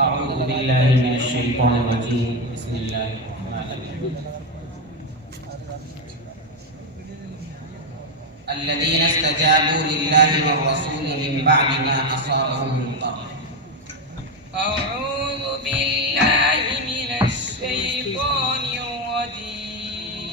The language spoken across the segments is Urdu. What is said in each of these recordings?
أعوذ بالله من الشيطان الرجيم بسم الله الرحمن الرحيم الذين استجابوا لله والرسول من بعد ما أصابهم القرح أعوذ بالله من الشيطان الرجيم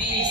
20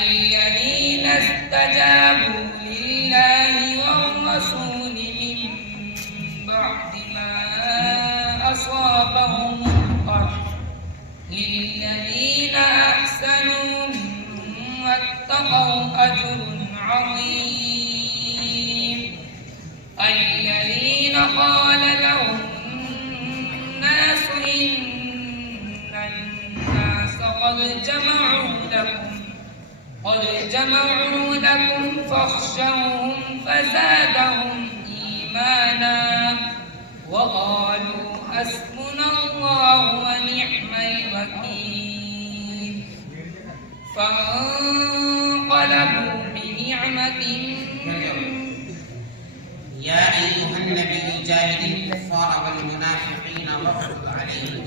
الذين استجابوا لله والرسول من بعد ما أصابهم القرح للذين أحسنوا منهم واتقوا أجر عظيم الذين قال لهم الناس إن الناس قد جمعوا لكم فاخشوهم فزادهم إيمانا وقالوا حسبنا الله ونعم الوكيل فانقلبوا بنعمة يا أيها النبي جاهد الكفار والمنافقين واغلظ عليهم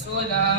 16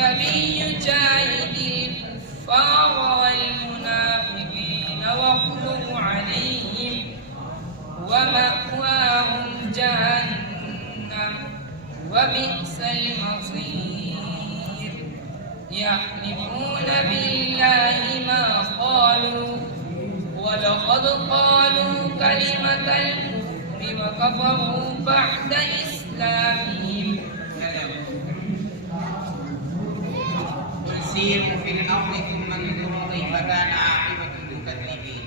النبي جاهد الكفار والمنافقين واغلظ عليهم ومأواهم جهنم وبئس المصير يحلفون بالله ما قالوا ولقد قالوا كلمة الكفر وكفروا بعد إسلامهم سيروا في الأرض ثم انظروا كيف كان عاقبة المكذبين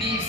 20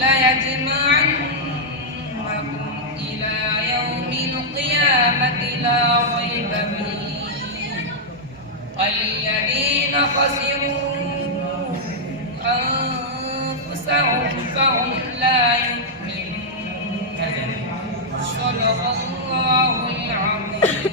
ليجمعنكم إلى يوم القيامة لا ريب فيه الذين خسروا أنفسهم فهم لا يؤمنون صدق الله العظيم।